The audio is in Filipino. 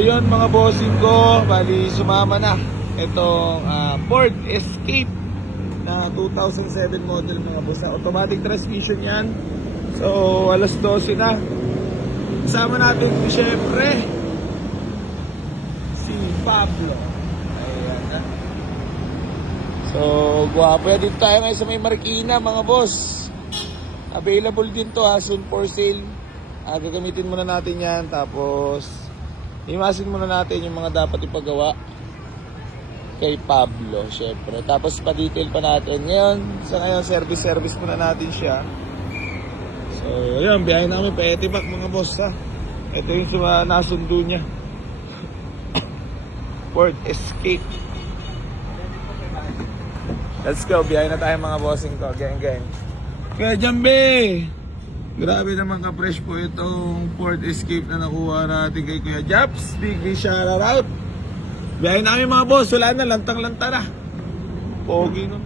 yun mga bossing ko, bali sumama na itong Ford Escape na 2007 model mga boss. Automatic transmission yan. So alas 12 na. Kasama natin syempre si Pablo. Ayan na. So guwapo din tayo ngayon sa may Marikina mga boss. Available din to soon for sale. Gagamitin muna natin yan, tapos imasin muna natin yung mga dapat ipagawa kay Pablo syempre. Tapos pa-detail pa natin ngayon. Sa ngayon service muna natin siya. So ayun, biyahe namin pa Etibac mga boss ha. Ito yung nasundo niya. Ford Escape. Let's go, biyahe na tayo mga bossing ko. Gang. Kaya Jambe, grabe naman ka-fresh po itong Ford Escape na nakuha natin kay Kuya Japs. Big shout out. Biyahe namin mga boss, wala na, lantang-lanta na. Pogi no.